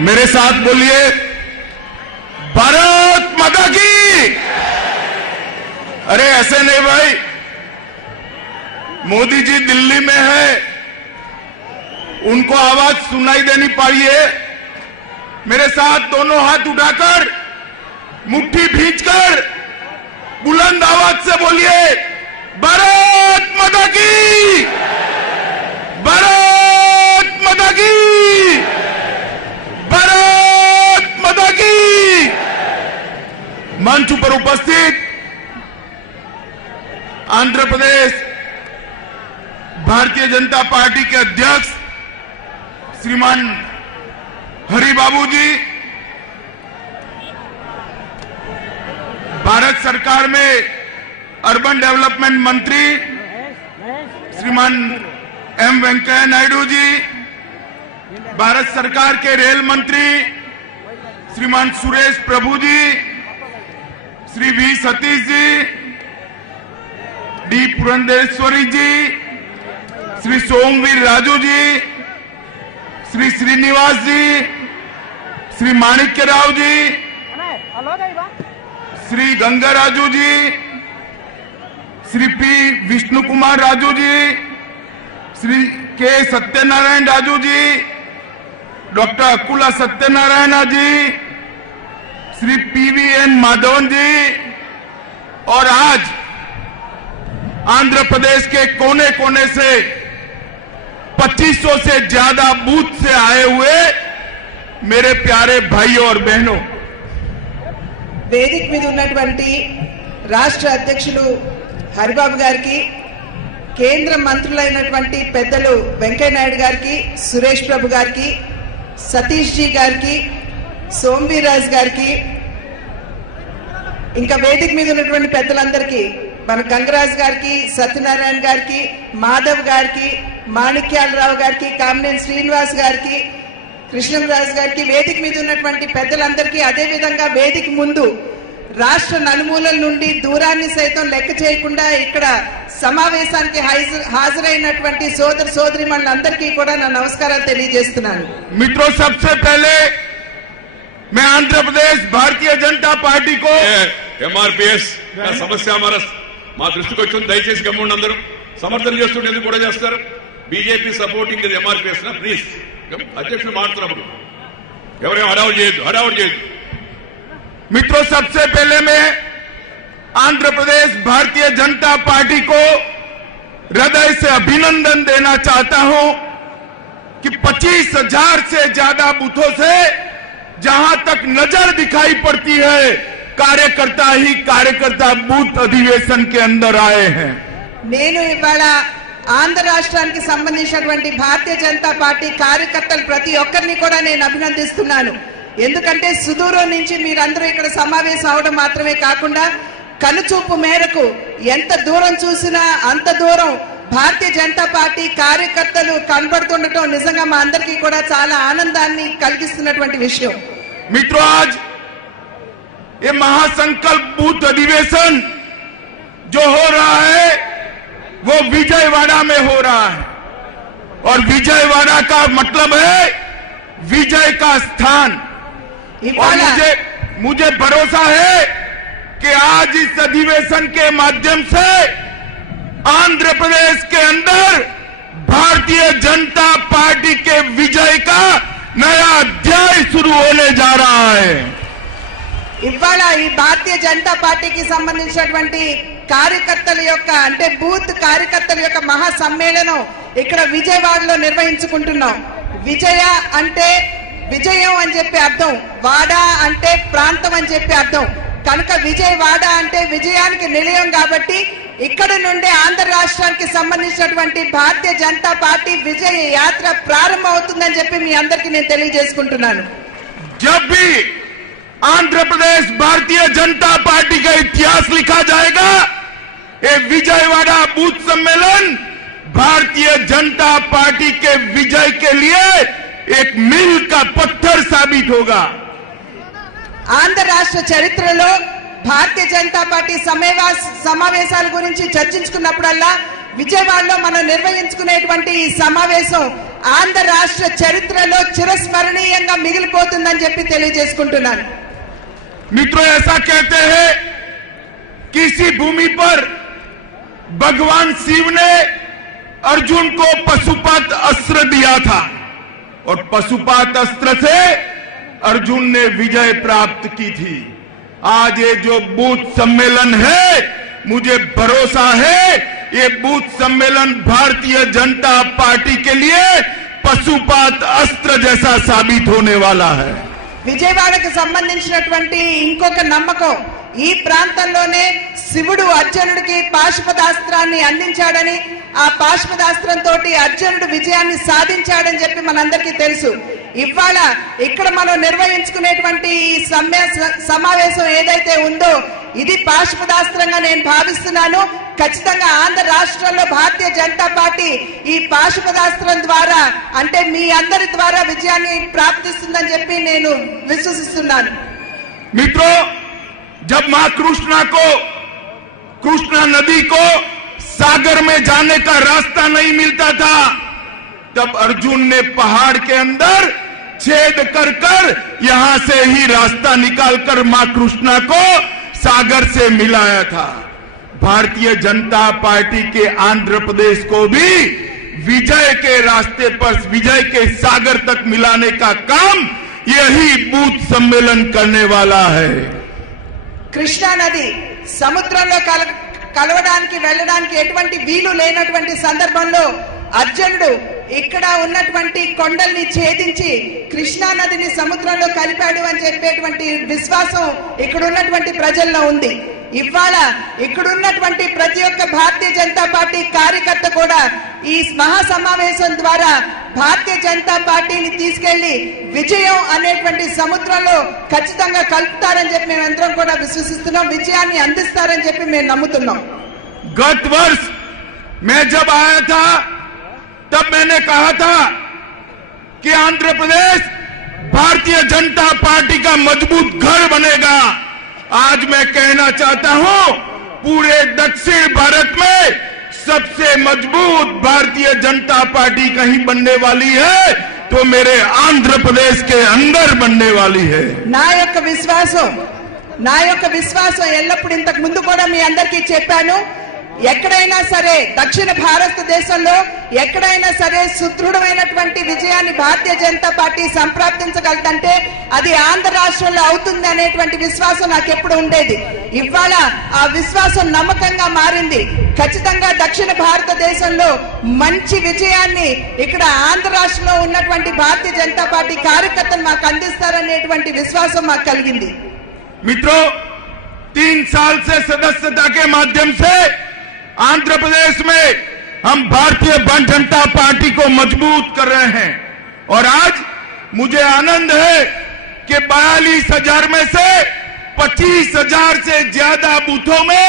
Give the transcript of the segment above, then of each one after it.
मेरे साथ बोलिए, भारत माता की। अरे ऐसे नहीं भाई, मोदी जी दिल्ली में है, उनको आवाज सुनाई देनी पाइए। मेरे साथ दोनों हाथ उठाकर, मुट्ठी भींचकर, बुलंद आवाज से बोलिए, भारत माता की, भारत माता की, भारत माता की। मंच पर उपस्थित आंध्र प्रदेश भारतीय जनता पार्टी के अध्यक्ष श्रीमान हरिबाबू जी, भारत सरकार में अर्बन डेवलपमेंट मंत्री श्रीमान एम वेंकैया नायडू जी, भारत सरकार के रेल मंत्री Shriman Suresh Prabhu ji, Shri V Satish ji, D Purandeswari ji, Shri Somveer Raju ji, Shri Srinivas ji, Shri Manikya Rao ji, Shri Gangaraju ji, Shri P Vishnu Kumar Raju ji, Shri K Satyanarayana Raju ji, doctor Akula Satyanarayana ji, Shri PVN Madhavan ji, और आज आंध्र प्रदेश के कोने कोने से 2500 से ज्यादा बूथ से आए हुए मेरे प्यारे भाइयों और बहनों, వేదిక మీద ఉన్నటువంటి రాష్ట్ర అధ్యక్షులు హరిబాబు గారికి, కేంద్ర మంత్రులైనటువంటి పెద్దలు వెంకయ్య నాయుడు గారికి, సురేష్ ప్రభు గారికి, సతీష్ జీ గారికి, సోమవీరాజ్ గారికి, ఇంకా వేదిక మీద ఉన్నటువంటి పెద్దలందరికీ, మన గంగరాజ్ గారికి, సత్యనారాయణ గారికి, మాధవ్ గారికి, మాణిక్యాలరావు గారికి, కామినేని శ్రీనివాస్ గారికి, కృష్ణరాజు గారికి, వేదిక మీద ఉన్నటువంటి పెద్దలందరికీ, అదేవిధంగా వేదిక ముందు రాష్ట్ర నలుమూలల నుండి దూరాన్ని సైతం లెక్క చేయకుండా ఇక్కడ సమావేశానికి హాజరైనటువంటి సోదర సోదరీమణులందరికీ కూడా నా నమస్కారాలు తెలియజేస్తున్నాను। मित्रों, सबसे पहले मैं आंध्र प्रदेश भारतीय जनता पार्टी को ఎంఆర్పిఎస్ సమస్య మా దృష్టికి వచ్చింది, దయచేసి గమ్ముండి అందరూ సమర్థన చేస్తుంటే ఎందుకు కూడా చేస్తారు? బీజేపీ సపోర్టింగ్ ఇది ఎంఆర్పిఎస్ నా ప్లీజ్ అధ్యక్షుడు మాట్లాడుతున్నప్పుడు ఎవరేం హడావుడి చేయొద్దు। मित्रों, सबसे पहले मैं आंध्र प्रदेश भारतीय जनता पार्टी को हृदय से अभिनंदन देना चाहता हूं कि 25,000 से ज्यादा बूथों से जहां तक नजर दिखाई पड़ती है, कार्यकर्ता ही कार्यकर्ता बूथ अधिवेशन के अंदर आए हैं। నేను ఇవాళ ఆంధ్ర రాష్ట్రానికి సంబంధించినటువంటి భారతీయ జనతా పార్టీ కార్యకర్తలు ప్రతి ఒక్కరిని కూడా నేను అభినందిస్తున్నాను। ఎందుకంటే సుదూరం నుంచి మీరందరూ ఇక్కడ సమావేశం అవడం మాత్రమే కాకుండా కనుచూపు మేరకు ఎంత దూరం చూసినా అంత దూరం భారతీయ జనతా పార్టీ కార్యకర్తలు కనబడుతుండటం నిజంగా మా అందరికీ కూడా చాలా ఆనందాన్ని కలిగిస్తున్నటువంటి విషయం। मित्रों, आज ये महासंकल्प बूथ अधिवेशन जो हो रहा है वो विजयवाड़ा में हो रहा है, और विजयवाड़ा का मतलब है विजय का स्थान। और मुझे भरोसा है कि आज इस अधिवेशन के माध्यम से आंध्र प्रदेश के अंदर भारतीय जनता पार्टी के विजय का नया अध्याय शुरू होने जा रहा है। ఇవాళ ఈ భారతీయ జనతా పార్టీకి సంబంధించినటువంటి కార్యకర్తల యొక్క అంటే బూత్ కార్యకర్తల యొక్క మహా సమ్మేళనం ఇక్కడ విజయవాడలో నిర్వహించుకుంటున్నాం। విజయ అంటే విజయం అని చెప్పి అర్థం, వాడ అంటే ప్రాంతం అని చెప్పి అర్థం, కనుక విజయవాడ అంటే విజయానికి నిలయం కాబట్టి ఇక్కడ నుండి ఆంధ్ర రాష్ట్రానికి సంబంధించినటువంటి భారతీయ జనతా పార్టీ విజయ యాత్ర ప్రారంభం అవుతుందని చెప్పి మీ అందరికీ నేను తెలియజేసుకుంటున్నాను। जब भी आंध्र प्रदेश भारतीय जनता पार्टी का इतिहास लिखा जाएगा, ये विजयवाड़ा बूथ सम्मेलन भारतीय जनता पार्टी के विजय के लिए एक मील का पत्थर साबित होगा। ఆంధ్ర రాష్ట్ర చరిత్రలో భారతీయ జనతా పార్టీ సమావేశాల గురించి చర్చించుకున్నప్పుడల్లా విజయవాడలో మనం నిర్వహించుకునేటువంటి ఈ సమావేశం ఆంధ్ర రాష్ట్ర చరిత్రలో చిరస్మరణీయంగా మిగిలిపోతుందని చెప్పి తెలియజేసుకుంటున్నాను. मित्रों, ऐसा कहते हैं कि इसी भूमि पर भगवान शिव ने अर्जुन को पशुपात अस्त्र दिया था और पशुपात अस्त्र से अर्जुन ने विजय प्राप्त की थी. आज ये जो बूथ सम्मेलन है, मुझे भरोसा है ये बूथ सम्मेलन भारतीय जनता पार्टी के लिए पशुपात अस्त्र जैसा साबित होने वाला है. విజయవాడకు సంబంధించినటువంటి ఇంకొక నమ్మకం, ఈ ప్రాంతంలోనే శివుడు అర్జునుడికి పాశుపతాస్త్రాన్ని అందించాడని, ఆ పాశుపతాస్త్రంతో అర్జునుడు విజయాన్ని సాధించాడని చెప్పి మనందరికీ తెలుసు. ఇవాళ ఇక్కడ మనం నిర్వహించుకునేటువంటి ఈ సమావేశం ఏదైతే ఉందో ఇది పాశుపతాస్త్రంగా నేను భావిస్తున్నాను. ఖచ్చితంగా ఆంధ్ర రాష్ట్రంలో భారతీయ జనతా పార్టీ ఈ పాశుపతాస్త్రం ద్వారా అంటే మీ అందరి ద్వారా విజయాన్ని ప్రాప్తిస్తుందని చెప్పి నేను విశ్వసిస్తున్నాను. मित्रों, जब मां कृष्णा नदी को सागर में जाने का रास्ता नहीं मिलता था, तब अर्जुन ने पहाड़ के अंदर छेद कर यहां से ही रास्ता निकालकर मां कृष्णा को सागर से मिलाया था. भारतीय जनता पार्टी के आंध्र प्रदेश को भी विजय के रास्ते पर, विजय के सागर तक मिलाने का काम यही बूथ सम्मेलन करने वाला है. కృష్ణా నది సముద్రంలో కలవడానికి వెళ్ళడానికి ఎటువంటి వీలు లేనటువంటి సందర్భంలో అర్జునుడు ఇక్కడ ఉన్నటువంటి కొండల్ని ఛేదించి కృష్ణా నదిని సముద్రంలో కలిపాడు అని చెప్పేటువంటి విశ్వాసం ఇక్కడ ఉన్నటువంటి ప్రజల్లో ఉంది. ఇవాళ ఇక్కడ ఉన్నటువంటి ప్రతి ఒక్క భారతీయ జనతా పార్టీ కార్యకర్త కూడా ఈ మహా సమావేశం ద్వారా భారతీయ జనతా పార్టీని తీసుకెళ్లి విజయం అనేటువంటి సముద్రంలో ఖచ్చితంగా కలుపుతారని చెప్పి మేమందరం కూడా విశ్వసిస్తున్నాం. విజయాన్ని అందిస్తారని చెప్పి మేము నమ్ముతున్నాం. गत वर्ष मैं जब आया था तब मैंने कहा था कि आंध्र प्रदेश भारतीय जनता पार्टी का मजबूत घर बनेगा. आज मैं कहना चाहता हूं, पूरे दक्षिण भारत में सबसे मजबूत भारतीय जनता पार्टी कहीं बनने वाली है तो मेरे आंध्र प्रदेश के अंदर बनने वाली है. నా యొక్క విశ్వాసం ఎల్లప్పుడు ఇంతకు ముందు కూడా మీ అందరికీ చెప్పాను. ఎక్కడైనా సరే దక్షిణ భారతదేశంలో ఎక్కడైనా సరే సుదృఢమైనటువంటి విజయాన్ని భారతీయ జనతా పార్టీ సంప్రాప్తించగలదంటే అది ఆంధ్ర రాష్ట్రంలో అవుతుంది అనేటువంటి విశ్వాసం నాకు ఎప్పుడు ఉండేది. ఇవాళ ఆ విశ్వాసం నమ్మకంగా మారింది. ఖచ్చితంగా దక్షిణ భారతదేశంలో మంచి విజయాన్ని ఇక్కడ ఆంధ్ర రాష్ట్రంలో ఉన్నటువంటి భారతీయ జనతా పార్టీ కార్యకర్తలు మాకు అందిస్తారనేటువంటి విశ్వాసం మాకు కలిగింది. मित्रों, 3 साल से सदस्यता के माध्यम से आंध्र प्रदेश में हम भारतीय जनता पार्टी को मजबूत कर रहे हैं और आज मुझे आनंद है कि 42,000 में से 25,000 से ज्यादा बूथों में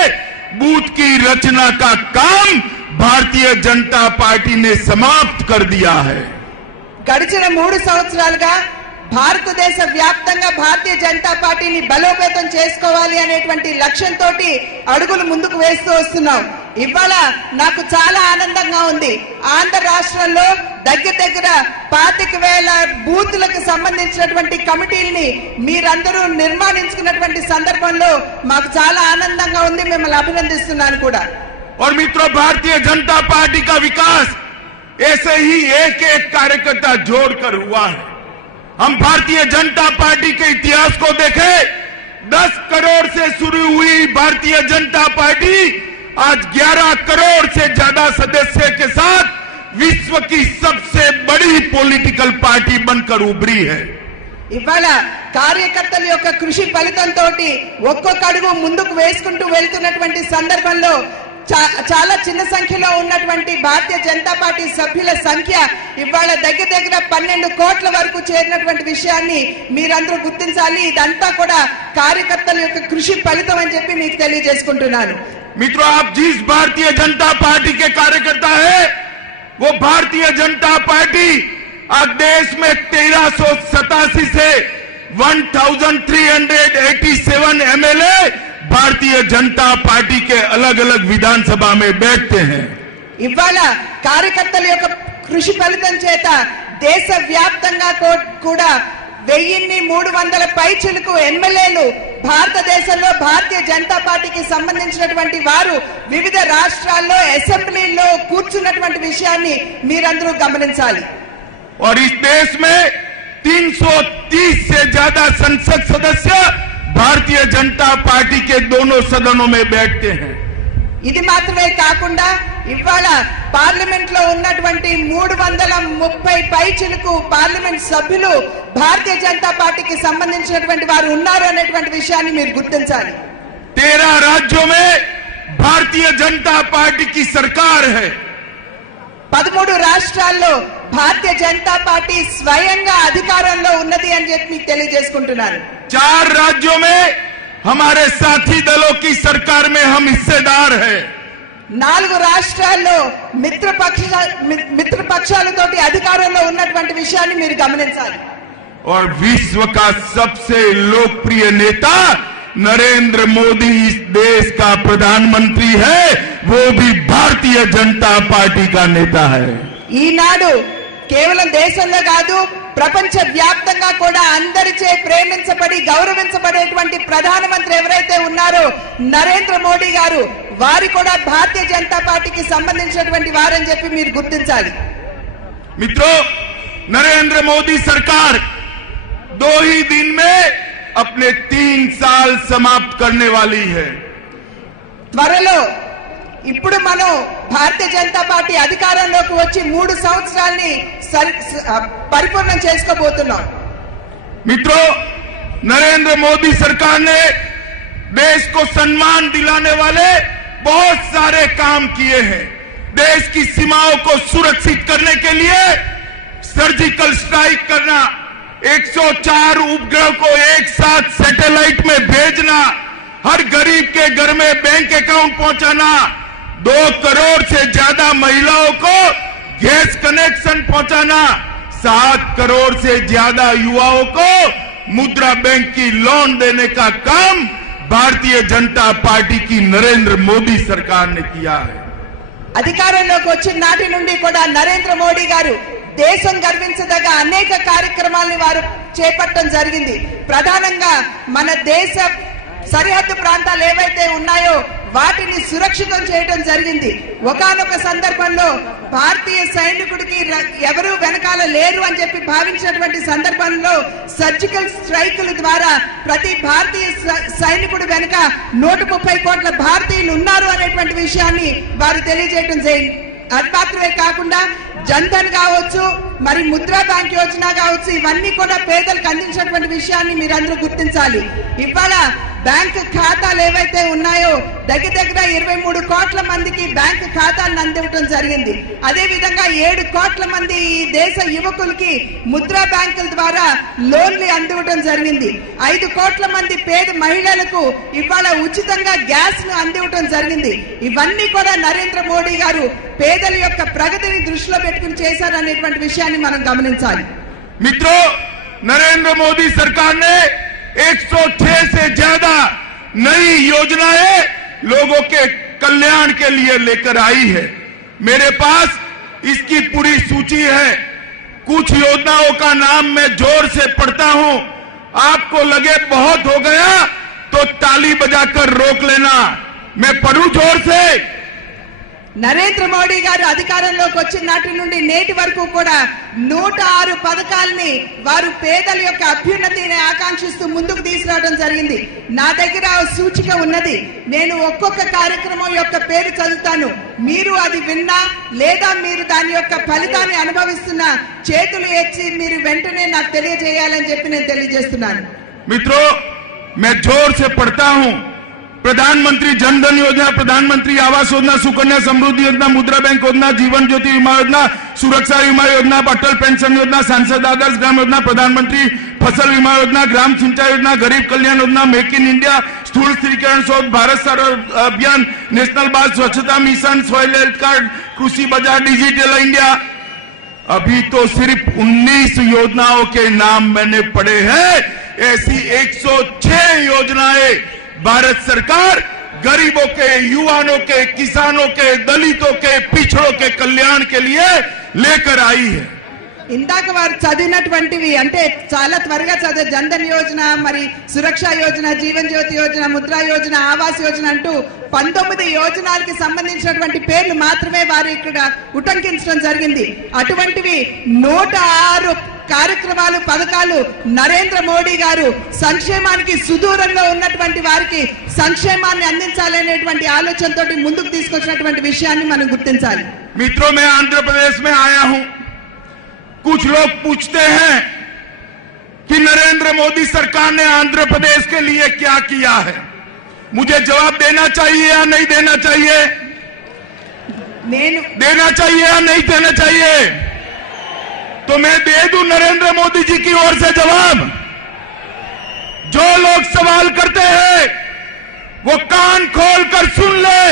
बूथ की रचना का काम भारतीय जनता पार्टी ने समाप्त कर दिया है. గడిచిన 3 సంవత్సరాలుగా భారతదేశ వ్యాప్తంగా భారతీయ జనతా పార్టీని బలోపేతం చేసుకోవాలి అనేటువంటి లక్ష్యంతో అడుగులు ముందుకు వేస్తూ వస్తున్నాం. ఇవాళ నాకు చాలా ఆనందంగా ఉంది. ఆంధ్ర రాష్ట్రంలో దగ్గర 25,000 బూత్లకు సంబంధించినటువంటి కమిటీల్ని మీరందరూ నిర్మాణించుకున్నటువంటి సందర్భంలో మాకు చాలా ఆనందంగా ఉంది. మిమ్మల్ని అభినందిస్తున్నాను కూడా. और मित्रों, भारतीय जनता पार्टी का विकास ऐसे ही एक कार्यकर्ता जोड़कर हुआ है. हम भारतीय जनता पार्टी के इतिहास को देखें, 10 करोड़ से शुरू हुई भारतीय जनता पार्टी आज 11 करोड़ से ज्यादा सदस्य के साथ विश्व की सबसे बड़ी पॉलिटिकल पार्टी बनकर उभरी है. ఇవాళ కార్యకర్తల యొక్క కృషి ఫలితంతో ఒక్కొక్క అడుగు ముందుకు వేసుకుంటూ వెళ్తున్నటువంటి సందర్భంలో చాలా చిన్న సంఖ్యలో ఉన్నటువంటి భారతీయ జనతా పార్టీ సభ్యుల సంఖ్య ఇవాళ దగ్గర 12 కోట్ల వరకు చేరినటువంటి విషయాన్ని మీరందరూ గుర్తించాలి. ఇదంతా కూడా కార్యకర్తల యొక్క కృషి ఫలితం అని చెప్పి మీకు తెలియజేసుకుంటున్నాను. मित्रों, आप जिस भारतीय जनता पार्टी के कार्यकर्ता है वो भारतीय जनता पार्टी आज देश में 1387 से 1387 MLA भारतीय जनता पार्टी के अलग अलग विधानसभा में बैठते हैं. ఇవాళ కార్యకర్తల యొక్క కృషి ఫలితం చేత దేశవ్యాప్తంగా కూడా 1300 పైచిలకు ఎమ్మెల్యేలు భారతదేశంలో భారతీయ జనతా పార్టీకి సంబంధించినటువంటి వారు వివిధ రాష్ట్రాల్లో అసెంబ్లీలో కూర్చున్నటువంటి విషయాన్ని మీరందరూ గమనించాలి. और इस देश में 330 से ज्यादा संसद सदस्य भारतीय जनता पार्टी के दोनों सदनों में बैठते हैं. ఇది మాత్రమే కాకుండా ఇవాళ పార్లమెంట్ లో ఉన్నటువంటి 330 పైచిలకు పార్లమెంట్ సభ్యులు భారతీయ జనతా పార్టీకి సంబంధించినటువంటి వారు ఉన్నారు అనేటువంటి విషయాన్ని మీరు గుర్తించాలి. 13 राज्यों में भारतीय जनता पार्टी की सरकार है. 13 రాష్ట్రాల్లో భారతీయ జనతా పార్టీ స్వయంగా అధికారంలో ఉన్నది అని చెప్పి మీకు తెలియజేసుకుంటున్నాను. 4 राज्यों में हमारे साथी दलों की सरकार में हम हिस्सेदार हैं. 4 రాష్ట్రాల్లో మిత్రపక్షాలతోటి అధికారంలో ఉన్నటువంటి విషయాన్ని మీరు గమనించాలి. और विश्व का सबसे लोकप्रिय नेता नरेंद्र मोदी इस देश का प्रधानमंत्री है, वो भी भारतीय जनता पार्टी का नेता है. ఈనాడు కేవలం దేశంలో కాదు ప్రపంచ వ్యాప్తంగా కూడా అందరిచే ప్రేమించబడి గౌరవించబడేటువంటి ప్రధానమంత్రి ఎవరైతే ఉన్నారో నరేంద్ర మోడీ గారు, వారి కూడా భారతీయ జనతా పార్టీకి సంబంధించినటువంటి వారని చెప్పి మీరు గుర్తించాలి. मित्रों, नरेंद्र मोदी सरकार 2 ही दिन में अपने 3 साल समाप्त करने वाली है. త్వరలో ఇప్పుడు మనం భారతీయ జనతా పార్టీ అధికారంలోకి వచ్చి 3 సంవత్సరాల్ని పరిపూర్ణం చేసుకోబోతున్నాం. मित्रों, नरेंद्र मोदी सरकार ने देश को सम्मान दिलाने वाले बहुत सारे काम किए हैं. देश की सीमाओं को सुरक्षित करने के लिए सर्जिकल स्ट्राइक करना, 104 उपग्रह को एक साथ सैटेलाइट में भेजना, हर गरीब के घर में बैंक अकाउंट पहुंचाना, 2 करोड़ से ज्यादा महिलाओं को गैस कनेक्शन पहुंचाना, 7 करोड़ से ज्यादा युवाओं को मुद्रा बैंक की लोन देने का काम भारतीय जनता पार्टी की नरेंद्र मोदी सरकार ने किया है. అధికారంలోకి వచ్చిన నాటి నుండి కూడా నరేంద్ర మోడీ గారు దేశం గర్వించదగ్గ అనేక కార్యక్రమాలను వారు చేపట్టడం జరిగింది. ప్రధానంగా మన దేశ సరిహద్దు ప్రాంతాలు ఏవైతే ఉన్నాయో వాటిని సురక్షితం చేయడం జరిగింది. ఒకానొక సందర్భంలో భారతీయ సైనికుడికి ఎవరు వెనకాల లేరు అని చెప్పి భావించినటువంటి సందర్భంలో సర్జికల్ స్ట్రైకుల ద్వారా ప్రతి భారతీయ సైనికుడు వెనుక 130 కోట్ల భారతీయులు ఉన్నారు అనేటువంటి విషయాన్ని వారు తెలియజేయడం జరిగింది. అది మాత్రమే కాకుండా జన్ధన్ కావచ్చు, మరి ముద్రా బ్యాంక్ యోజన కావచ్చు, ఇవన్నీ కూడా పేదలకు అందించినటువంటి విషయాన్ని మీరందరూ గుర్తించాలి. ఇవాళ బ్యాంక్ ఖాతాలు ఏవైతే ఉన్నాయో దగ్గర 23 కోట్ల మందికి బ్యాంక్ ఖాతాలను అందివ్వడం జరిగింది. అదే విధంగా 7 కోట్ల మంది ఈ దేశ యువకులకి ముద్రా బ్యాంకుల ద్వారా లోన్లు అందివ్వడం జరిగింది. 5 కోట్ల మంది పేద మహిళలకు ఇవాళ ఉచితంగా గ్యాస్ ను అందివ్వడం జరిగింది. ఇవన్నీ కూడా నరేంద్ర మోడీ గారు పేదల యొక్క ప్రగతిని దృష్టిలో పెట్టుకుని చేశారనేటువంటి విషయాన్ని మనం గమనించాలి. मित्रों, नरेंद्र मोदी सरकार ने 106 से ज्यादा नई योजनाएं लोगों के कल्याण के लिए लेकर आई है. मेरे पास इसकी पूरी सूची है. कुछ योजनाओं का नाम मैं जोर से पढ़ता हूं. आपको लगे बहुत हो गया तो ताली बजाकर रोक लेना. मैं पढ़ूं जोर से. నరేంద్ర మోడీ గారు అధికారంలోకి వచ్చిన నాటి నుండి నేటి వరకు కూడా 106 పథకాలని వారు పేదల యొక్క అభ్యున్నతిని ఆకాంక్షిస్తూ ముందుకు తీసుకురావడం జరిగింది. నా దగ్గర సూచిక ఉన్నది. నేను ఒక్కొక్క కార్యక్రమం యొక్క పేరు చదువుతాను. మీరు అది విన్నా లేదా మీరు దాని యొక్క ఫలితాన్ని అనుభవిస్తున్నా చేతులు ఎత్తి మీరు వెంటనే నాకు తెలియజేయాలని చెప్పి నేను తెలియజేస్తున్నాను. मित्रों, मैं जोर से पढ़ता हूं. प्रधानमंत्री जनधन योजना, प्रधानमंत्री आवास योजना, सुकन्या समृद्धि योजना, मुद्रा बैंक योजना, जीवन ज्योति बीमा योजना, सुरक्षा बीमा योजना, अटल पेंशन योजना, सांसद आदर्श ग्राम योजना, प्रधानमंत्री फसल बीमा योजना, ग्राम सिंचाई योजना, गरीब कल्याण योजना, मेक इन इंडिया, स्थूल स्थिरीकरण शोध, भारत सरकार अभियान, नेशनल बाल स्वच्छता मिशन, सॉइल हेल्थ कार्ड, कृषि बाजार, डिजिटल इंडिया. अभी तो सिर्फ 19 योजनाओं के नाम मैंने पढ़े हैं. ऐसी 106 योजनाएं भारत सरकार गरीबों के, युवाओं के, किसानों के, दलितों के, पिछड़ों के कल्याण के लिए लेकर आई है। ఇందాక వారు చదివినటువంటివి అంటే చాలా త్వరగా చదివే జన్ధన్ యోజన, మరి సురక్ష యోజన, జీవన్ జ్యోతి యోజన, ముద్రా యోజన, ఆవాస్ యోజన అంటూ 19 యోజనాలకి సంబంధించినటువంటి పేర్లు మాత్రమే వారు ఇక్కడ ఉటంకించడం జరిగింది. అటువంటివి 106 కార్యక్రమాలు, పథకాలు నరేంద్ర మోడీ గారు సంక్షేమానికి సుదూరంలో ఉన్నటువంటి వారికి సంక్షేమాన్ని అందించాలనేటువంటి ఆలోచనతో ముందుకు తీసుకొచ్చినటువంటి విషయాన్ని మనం గుర్తించాలి. मित्रों, मैं आंध्र प्रदेश में आया हूं। कुछ लोग पूछते हैं कि नरेंद्र मोदी सरकार ने आंध्र प्रदेश के लिए क्या किया है। मुझे जवाब देना चाहिए या नहीं देना चाहिए? देना चाहिए या नहीं देना चाहिए? तो मैं दे दूं नरेंद्र मोदी जी की ओर से जवाब। जो लोग सवाल करते हैं वो कान खोलकर सुन ले।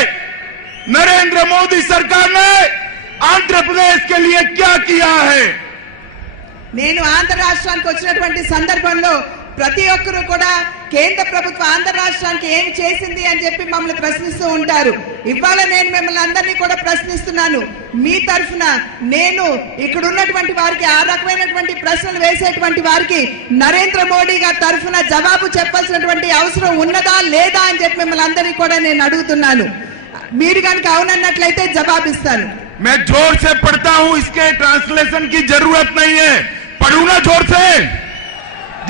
नरेंद्र मोदी सरकार ने आंध्र प्रदेश के लिए क्या किया है। నేను ఆంధ్ర రాష్ట్రానికి వచ్చినటువంటి సందర్భంలో ప్రతి ఒక్కరూ కూడా కేంద్ర ప్రభుత్వం ఆంధ్ర రాష్ట్రానికి ఏం చేసింది అని చెప్పి మమ్మల్ని ప్రశ్నిస్తూ ఉంటారు. ఇవాళ నేను మిమ్మల్ని అందరినీ కూడా ప్రశ్నిస్తున్నాను. మీ తరఫున నేను ఇక్కడ ఉన్నటువంటి వారికి, ఆ రకమైనటువంటి ప్రశ్నలు వేసేటువంటి వారికి నరేంద్ర మోడీ గారి తరఫున జవాబు చెప్పాల్సినటువంటి అవసరం ఉన్నదా లేదా అని చెప్పి మిమ్మల్ని అందరినీ కూడా నేను అడుగుతున్నాను. మీరు కనుక అవునన్నట్లయితే జవాబిస్తాను. मैं जोर से पढ़ता हूं, इसके ट्रांसलेशन की जरूरत नहीं है। पढ़ू ना जोर से,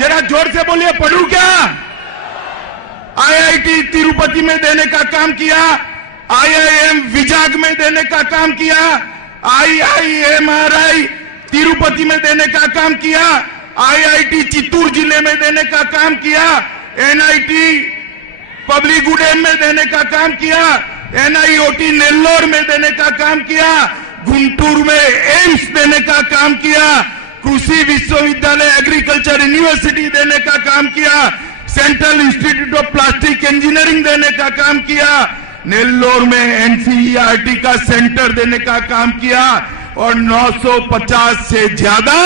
जरा जोर से बोलिए, पढ़ू क्या? आईआईटी तिरुपति में देने का काम किया, आईआईएम विजाग में देने का काम किया, आईआईएमआरआई तिरुपति में देने का काम किया, आईआईटी चित्तूर जिले में देने का काम किया, एनआईटी पब्लिक गुडेम में देने का काम किया, एनआईओटी नेल्लोर में देने का काम किया, गुंटूर में एम्स देने का काम किया, कृषि विश्वविद्यालय एग्रीकल्चर यूनिवर्सिटी देने का काम किया, central institute of plastic engineering देने का काम किया, नेल्लोर में एनसीईआरटी का सेंटर देने का काम किया और 950 से ज्यादा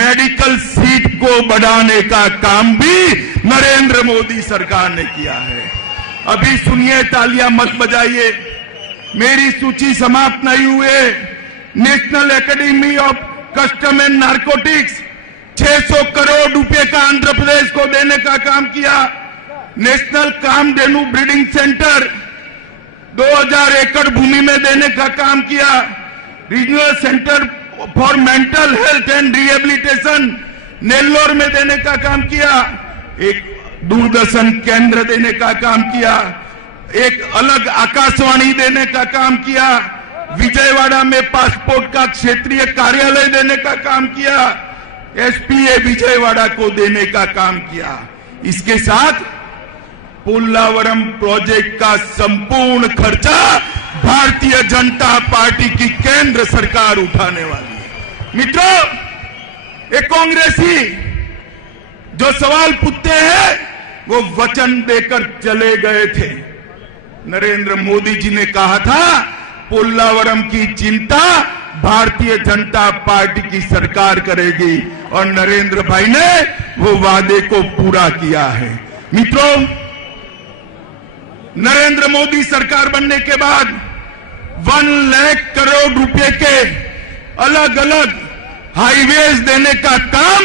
मेडिकल सीट को बढ़ाने का काम भी नरेंद्र मोदी सरकार ने किया है। अभी सुनिए, तालियां मत बजाइए, मेरी सूची समाप्त नहीं हुए। National academy of custom and narcotics 600 करोड़ रुपए का आंध्र प्रदेश को देने का काम किया। नेशनल कामधेनु ब्रीडिंग सेंटर 2000 एकड़ भूमि में देने का काम किया। Regional centre for mental health and rehabilitation Nellore में देने का काम किया। एक दूरदर्शन केंद्र देने का काम किया, एक अलग आकाशवाणी देने का काम किया, विजयवाड़ा में पासपोर्ट का क्षेत्रीय कार्यालय देने का काम किया, एसपीए विजयवाड़ा को देने का काम किया। इसके साथ पोल्लावरम प्रोजेक्ट का संपूर्ण खर्चा भारतीय जनता पार्टी की केंद्र सरकार उठाने वाली है। मित्रों, एक कांग्रेसी जो सवाल पूछते हैं वो वचन देकर चले गए थे। नरेंद्र मोदी जी ने कहा था पोल्लावरम की चिंता भारतीय जनता पार्टी की सरकार करेगी और नरेंद्र भाई ने वो वादे को पूरा किया है। मित्रों, नरेंद्र मोदी सरकार बनने के बाद 1 लाख करोड़ रुपए के अलग अलग हाईवेज देने का काम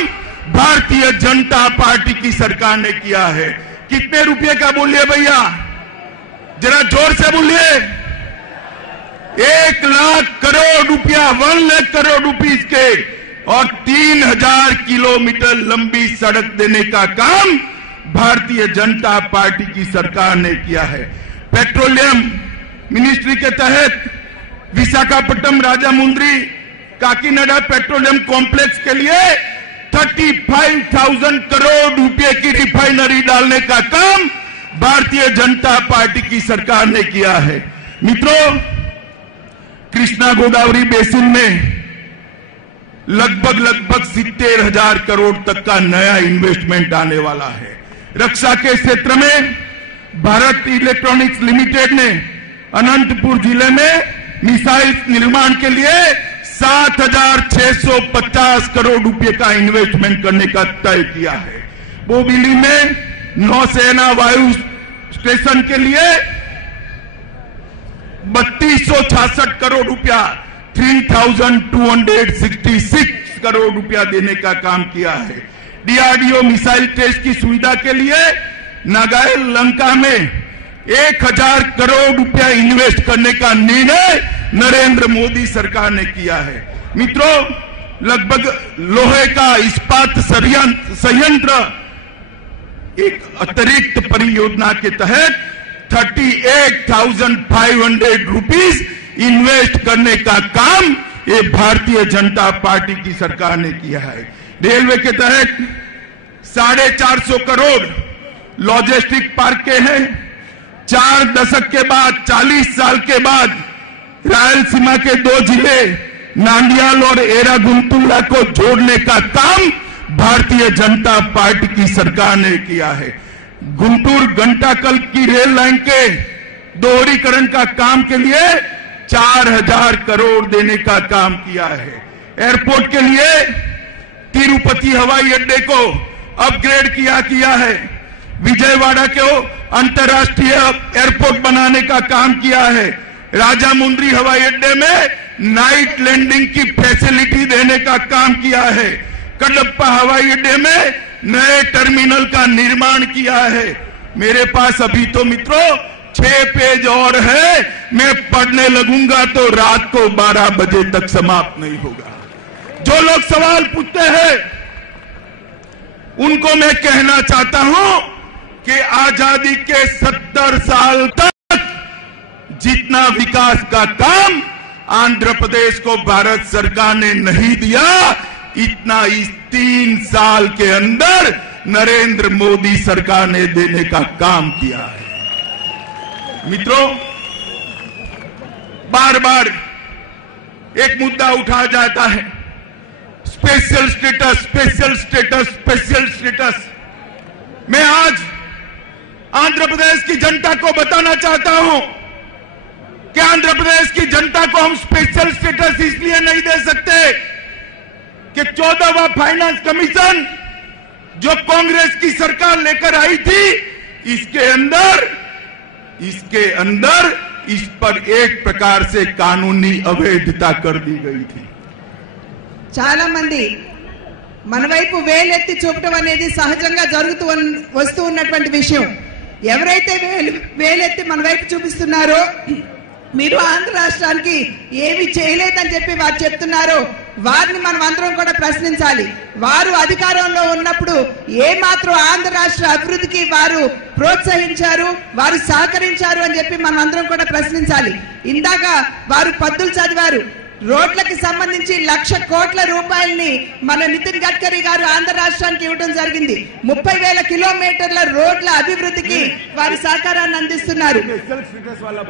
भारतीय जनता पार्टी की सरकार ने किया है। कितने रुपए का बोलिए भैया, जरा जोर से बोलिए। 1 लाख करोड़ रुपया, 1 लाख करोड़ रुपीस के और 3000 किलोमीटर लंबी सड़क देने का काम भारतीय जनता पार्टी की सरकार ने किया है। पेट्रोलियम मिनिस्ट्री के तहत विशाखापट्टनम, राजामुंद्री, काकीनाडा पेट्रोलियम कॉम्प्लेक्स के लिए 35,000 करोड़ रुपए की रिफाइनरी डालने का काम भारतीय जनता पार्टी की सरकार ने किया है। मित्रों, कृष्णा गोदावरी बेसिन में लगभग 70,000 करोड़ तक का नया इन्वेस्टमेंट आने वाला है। रक्षा के क्षेत्र में भारत इलेक्ट्रॉनिक्स लिमिटेड ने अनंतपुर जिले में मिसाइल निर्माण के लिए 7,650 करोड़ रुपए का इन्वेस्टमेंट करने का तय किया है। बोबिली में नौसेना वायु स्टेशन के लिए 3266 करोड़ रुपया 3266 करोड़ रुपया देने का काम किया है। डीआरडीओ मिसाइल टेस्ट की सुविधा के लिए नागालैंड लंका में 1000 करोड़ रुपया इन्वेस्ट करने का निर्णय नरेंद्र मोदी सरकार ने किया है। मित्रों, लगभग लोहे का इस्पात संयंत्र एक अतिरिक्त परियोजना के तहत 38,500 रुपीज इन्वेस्ट करने का काम ये भारतीय जनता पार्टी की सरकार ने किया है। रेलवे के तहत 450 करोड़ लॉजिस्टिक पार्क के हैं। 4 दशक के बाद, 40 साल के बाद रायलसीमा के 2 जिले नांडियाल और एरागुंटूला को जोड़ने का काम भारतीय जनता पार्टी की सरकार ने किया है। गुंटूर गंटाकल की रेल लाइन के दोहरीकरण का काम के लिए 4000 करोड़ देने का काम किया है। एयरपोर्ट के लिए तिरुपति हवाई अड्डे को अपग्रेड किया है। विजयवाड़ा को अंतर्राष्ट्रीय एयरपोर्ट बनाने का काम किया है। राजामुंद्री हवाई अड्डे में नाइट लैंडिंग की फैसिलिटी देने का काम किया है। कडप्पा हवाई अड्डे में नए टर्मिनल का निर्माण किया है। मेरे पास अभी तो मित्रों 6 पेज और है, मैं पढ़ने लगूंगा तो रात को 12 बजे तक समाप्त नहीं होगा। जो लोग सवाल पूछते हैं उनको मैं कहना चाहता हूं कि आजादी के 70 साल तक जितना विकास का काम आंध्र प्रदेश को भारत सरकार ने नहीं दिया, इतना इस 3 साल के अंदर नरेंद्र मोदी सरकार ने देने का काम किया है। मित्रों, बार बार एक मुद्दा उठाया जाता है, special status, special status, special status. मैं आज आंध्र प्रदेश की जनता को बताना चाहता हूं कि आंध्र प्रदेश की जनता को हम स्पेशल स्टेटस इसलिए नहीं दे सकते कि 14वां फाइनेंस कमीशन जो कांग्रेस की सरकार लेकर आई थी, इसके अंदर इस पर एक प्रकार से कानूनी अवैधता कर दी गई थी। చాలా మంది మన వైపు వేలెత్తి చూపటం అనేది సహజంగా జరుగుతూ వస్తూ ఉన్నటువంటి విషయం. ఎవరైతే వేలెత్తి మన వైపు చూపిస్తున్నారో, మీరు ఆంధ్ర రాష్ట్రానికి ఏమి చేయలేదని చెప్పి వారు చెప్తున్నారో వారిని మనం అందరం కూడా ప్రశ్నించాలి. వారు అధికారంలో ఉన్నప్పుడు ఏ మాత్రం ఆంధ్ర రాష్ట్ర అభివృద్ధికి వారు ప్రోత్సహించారు, వారు సహకరించారు అని చెప్పి మనం అందరం కూడా ప్రశ్నించాలి. ఇందాక వారు పద్దులు చదివారు. రోడ్లకు సంబంధించి 1,00,000 కోట్ల రూపాయలని మన నితిన్ గడ్కరీ గారు ఆంధ్ర రాష్ట్రానికి ఇవ్వడం జరిగింది. 30,000 కిలోమీటర్ల రోడ్ల అభివృద్ధికి వారి సహకారాన్ని అందిస్తున్నారు.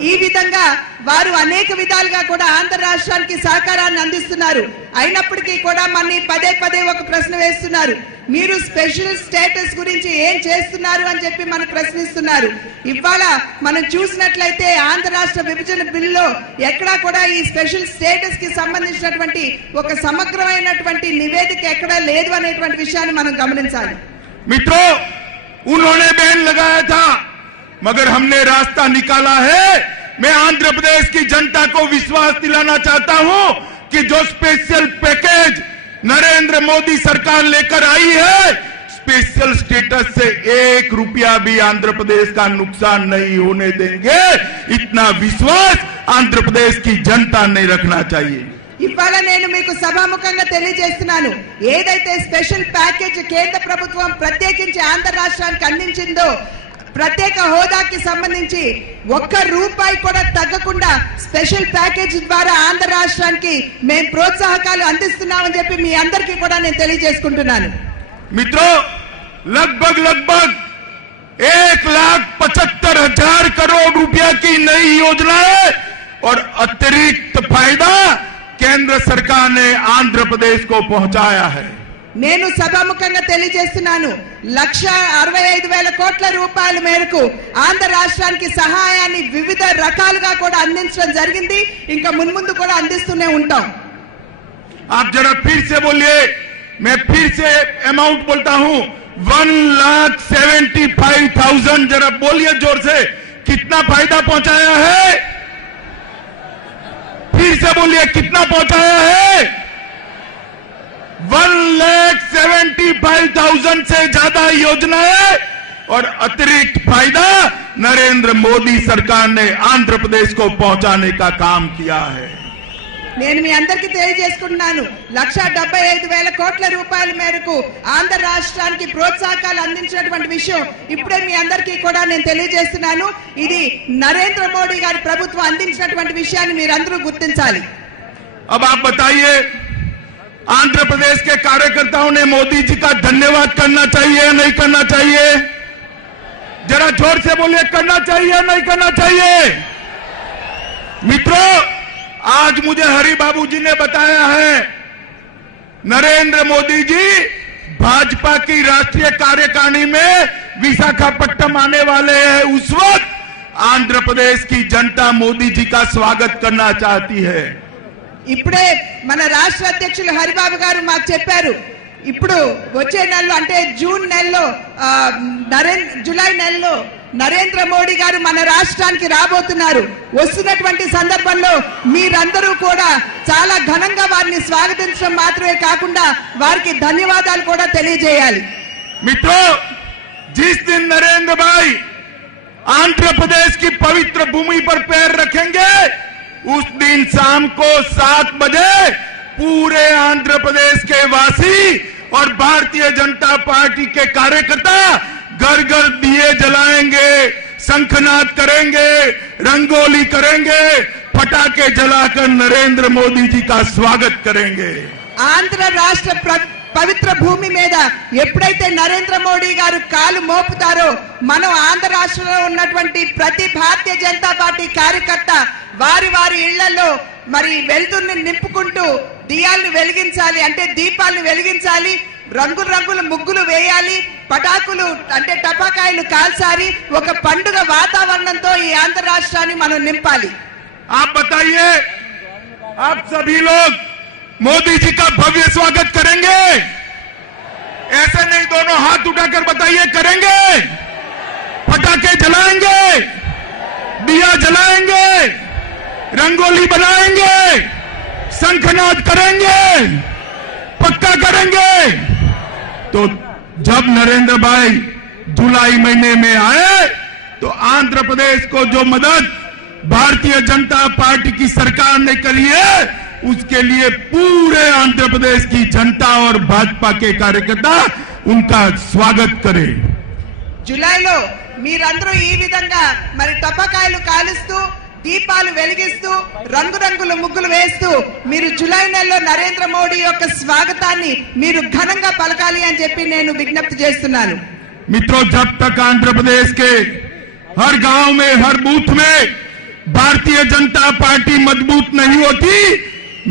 ఈ విధంగా వారు అనేక విధాలుగా కూడా ఆంధ్ర రాష్ట్రానికి సహకారాన్ని అందిస్తున్నారు. అయినప్పటికీ కూడా మన్ని పదే పదే ఒక ప్రశ్న వేస్తున్నారు, మీరు స్పెషల్ స్టేటస్ గురించి ఏం చేస్తున్నారు అని చెప్పి మనం ప్రశ్నిస్తున్నారు. ఇవాళ మనం చూసినట్లయితే ఆంధ్ర రాష్ట్ర విభజన బిల్లులో ఎక్కడా కూడా ఈ స్పెషల్ స్టేటస్ కి సంబంధించినటువంటి ఒక సమగ్రమైనటువంటి నివేదిక ఎక్కడా లేదు అనేటువంటి విషయాన్ని మనం గమనించాలి. मित्रों, उन्होंने बैन लगाया था मगर हमने रास्ता निकाला है। मैं आंध्र प्रदेश की जनता को विश्वास दिलाना चाहता हूं कि जो स्पेशल पैकेज नरेंद्र मोदी सरकार लेकर आई है, स्पेशल स्टेटस से 1 रुपया भी आंध्र प्रदेश का नुकसान नहीं होने देंगे। इतना विश्वास आंध्र प्रदेश की जनता ने रखना चाहिए। ఇవాళ నేను మీకు సభాముఖంగా తెలియజేస్తున్నాను, ఏదైతే స్పెషల్ ప్యాకేజ్ కేంద్ర ప్రభుత్వం ప్రత్యేకించి ఆంధ్ర రాష్ట్రానికి అందించిందో, ప్రత్యేక హోదాకి సంబంధించి 1 రూపాయి కూడా తగ్గకుండా స్పెషల్ ప్యాకేజ్ ద్వారా ఆంధ్ర రాష్ట్రానికి మేము ప్రోత్సాహకాలు అందిస్తున్నామని చెప్పి మీ అందరికీ కూడా నేను తెలియజేసుకుంటున్నాను. मित्रों, लगभग 1,75,000 करोड़ रुपया की नई योजनाएं और अतिरिक्त फायदा केंद्र सरकार ने आंध्र प्रदेश को पहुंचाया है। నేను సభాముఖంగా తెలియజేస్తున్నాను, 1,65,000 కోట్ల రూపాయల మేరకు ఆంధ్ర రాష్ట్రానికి సహాయాన్ని వివిధ రకాలుగా కూడా అందించడం జరిగింది. ఇంకా మున్ముందు కూడా అందిస్తూనే ఉంటాం. आप जरा फिर से बोलिए, मैं फिर से अमाउंट बोलता हूं, 1,75,000। जरा बोलिए जोर से, कितना फायदा पहुंचाया है? तकबीर से बोलिए कितना पहुंचाया है? 1,75,000 से ज्यादा योजनाएं और अतिरिक्त फायदा नरेंद्र मोदी सरकार ने आंध्र प्रदेश को पहुंचाने का काम किया है। నేను మీ అందరికీ తెలియజేసుకుంటున్నాను 1,75,000 కోట్ల రూపాయల మేరకు ఆంధ్ర రాష్ట్రానికి ప్రోత్సాహకాలు అందించినటువంటి విషయం ఇప్పుడే మీ అందరికీ కూడా నేను తెలియజేస్తున్నాను। ఇది నరేంద్ర మోడీ గారి ప్రభుత్వం అందించినటువంటి విషయాన్ని మీరందరూ గుర్తించాలి। अब आप बताइए, आंध्र प्रदेश के कार्यकर्ताओं ने मोदी जी का धन्यवाद करना चाहिए या नहीं करना चाहिए? जरा जोर से बोलिए, करना चाहिए या नहीं करना चाहिए? मित्रों, आज मुझे हरि बाबू जी ने बताया है, नरेंद्र मोदी जी भाजपा की राष्ट्रीय कार्यकारिणी में विशाखापट्टनम आने वाले हैं। उस वक्त आंध्र प्रदेश की जनता मोदी जी का स्वागत करना चाहती है। ఇప్పుడే మన రాష్ట్ర అధ్యక్షులు హరిబాబు గారు మాకు చెప్పారు, ఇప్పుడు వచ్చే నెలలో అంటే జూన్ నెలలో జూలై నెలలో నరేంద్ర మోడీ గారు మన రాష్ట్రానికి రాబోతున్నారు। వస్తున్నటువంటి సందర్భంలో మీరందరూ కూడా చాలా ఘనంగా వారిని స్వాగతించడం మాత్రమే కాకుండా వారికి ధన్యవాదాలు కూడా తెలియజేయాలి। मित्रों, जिस दिन नरेंद्र भाई आंध्र प्रदेश की पवित्र भूमि पर पैर रखेंगे, उस दिन शाम को 7 बजे पूरे आंध्र प्रदेश के वासी और भारतीय जनता पार्टी के कार्यकर्ता घर घर दिए जलाएंगे, शंखनाद करेंगे, रंगोली करेंगे, पटाखे जलाकर नरेंद्र मोदी जी का स्वागत करेंगे। ఆంధ్ర రాష్ట్ర పవిత్ర భూమి మీద ఎప్పుడైతే నరేంద్ర మోడీ గారు కాలు మోపుతారో మనం ఆంధ్ర రాష్ట్రంలో ఉన్నటువంటి ప్రతి భారతీయ జనతా పార్టీ కార్యకర్త వారి వారి ఇళ్లలో మరి వెలుతురుని నింపుకుంటూ దియాలను వెలిగించాలి, అంటే దీపాలను వెలిగించాలి, రంగుల రంగుల ముగ్గులు వేయాలి, పటాకులు అంటే టపాకాయలు కాల్చాలి, ఒక పండుగ వాతావరణంతో ఈ ఆంధ్ర రాష్ట్రాన్ని మనం నింపాలి। आप बताइए, आप सभी लोग मोदी जी का भव्य स्वागत करेंगे? ऐसे नहीं, दोनों हाथ उठाकर बताइए, करेंगे? पटाखे जलाएंगे, दिया जलाएंगे, रंगोली बनाएंगे, शंखनाद करेंगे, पक्का करेंगे। तो जब नरेंद्र भाई जुलाई महीने में आए तो आंध्र प्रदेश को जो मदद भारतीय जनता पार्टी की सरकार ने करी है, उसके लिए पूरे आंध्र प्रदेश की जनता और भाजपा के कार्यकर्ता उनका स्वागत करें। జూలైలో మీరందరూ ఈ విధంగా మరి టపాకాయలు కాలుస్తూ దీపాలు వెలిగిస్తూ రంగురంగుల ముగ్గులు వేస్తూ మీరు జూలై నెలలో నరేంద్ర మోడీ యొక్క స్వాగతాన్ని మీరు ఘనంగా పలకాలి అని చెప్పి నేను విజ్ఞప్తి చేస్తున్నాను। मित्रों, जब तक आंध्र प्रदेश के हर गांव में, हर बूथ में भारतीय जनता पार्टी मजबूत नहीं होती,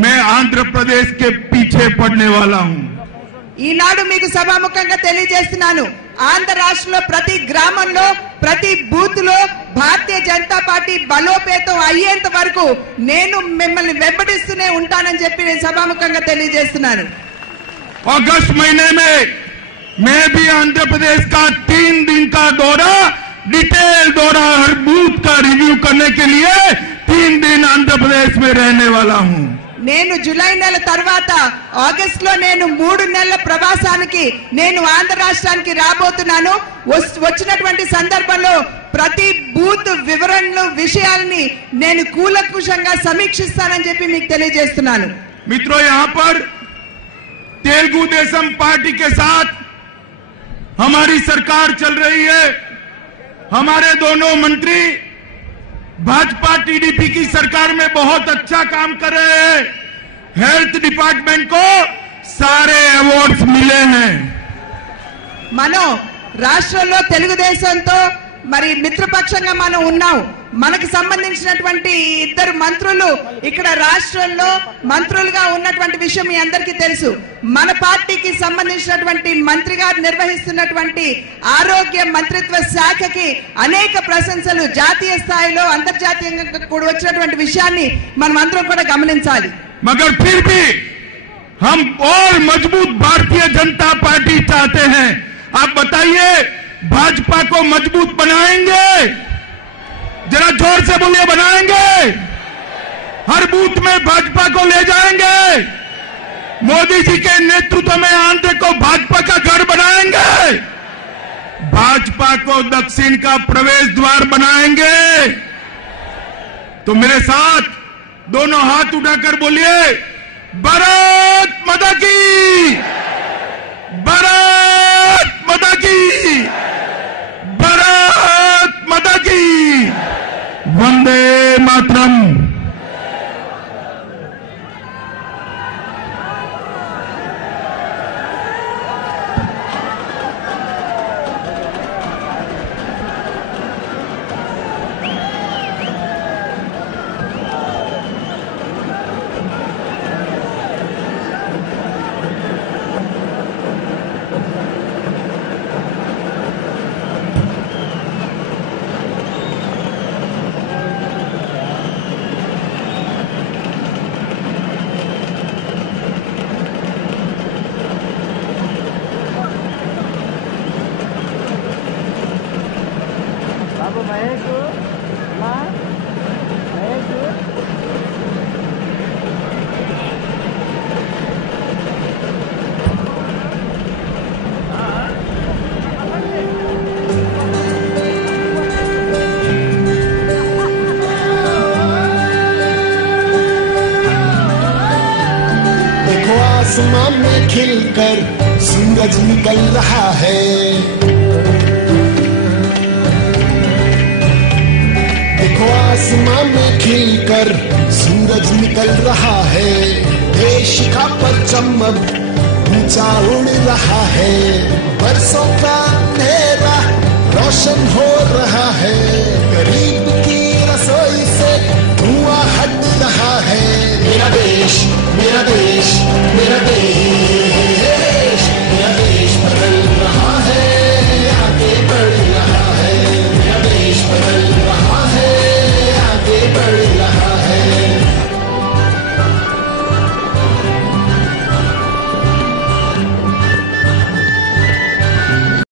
मैं आंध्र प्रदेश के पीछे पड़ने वाला हूं। ఈనాడు మీకు సభాముఖంగా తెలియజేస్తున్నాను, ఆంధ్ర రాష్ట్రంలో ప్రతి గ్రామంలో ప్రతి బూత్ లో భారతీయ జనతా పార్టీ బలోపేతం అయ్యేంత వరకు నేను మిమ్మల్ని వెంబడిస్తూనే ఉంటానని చెప్పి నేను సభాముఖంగా తెలియజేస్తున్నాను। अगस्त महीने में मैं भी आंध्र प्रदेश का 3 दिन का दौरा, डिटेल दौरा, हर बूथ का रिव्यू करने के लिए 3 दिन आंध्र प्रदेश में रहने वाला हूं। నేను జూలై నెల తర్వాత ఆగస్ట్ లో నేను 3 నెలల ప్రవాసానికి నేను ఆంధ్ర రాష్ట్రానికి రాబోతున్నాను। వచ్చినటువంటి సందర్భంలో ప్రతి బూత్ వివరణలు విషయాల్ని నేను కూలంకుషంగా సమీక్షిస్తానని చెప్పి మీకు తెలియజేస్తున్నాను। मित्रों, यहां पर तेलुगु देशम पार्टी के साथ हमारी सरकार चल रही है। हमारे दोनों मंत्री भाजपा टीडीपी की सरकार में बहुत अच्छा काम कर रहे हैं। हेल्थ डिपार्टमेंट को सारे अवार्ड्स मिले हैं। మనం రాష్ట్రంలో తెలుగుదేశంతో మరి మిత్రపక్షంగా మనం ఉన్నాం। మనకు సంబంధించినటువంటి ఇద్దరు మంత్రులు ఇక్కడ రాష్ట్రంలో మంత్రులుగా ఉన్నటువంటి విషయం మీ అందరికీ తెలుసు। మన పార్టీకి సంబంధించినటువంటి మంత్రి గారు నిర్వహిస్తున్నటువంటి ఆరోగ్య మంత్రిత్వ శాఖకి అనేక ప్రశంసలు జాతీయ స్థాయిలో అంతర్జాతీయంగా కూడా వచ్చినటువంటి విషయాన్ని మనం అందరం కూడా గమనించాలి। मगर फिर भी हम और मजबूत भारतीय जनता पार्टी चाहते हैं। आप बताइए, भाजपा को मजबूत बनाएंगे? जरा जोर से बोलिए, बनाएंगे? हर बूथ में भाजपा को ले जाएंगे। मोदी जी के नेतृत्व में आंध्र को भाजपा का घर बनाएंगे। भाजपा को दक्षिण का प्रवेश द्वार बनाएंगे। तो मेरे साथ दोनों हाथ उठाकर बोलिए, भारत माता की, भारत माता की, भारत माता की, वंदे मातरम। आसमां में खिलकर सूरज निकल रहा है। देखो आसमां में खिलकर सूरज निकल रहा है। देश का परचम अब ऊंचा उड़ रहा है। बरसों का अंधेरा रोशन हो रहा है। गरीब की रसोई से धुआं हट रहा है। मेरा देश, मेरा देश, मेरा देश।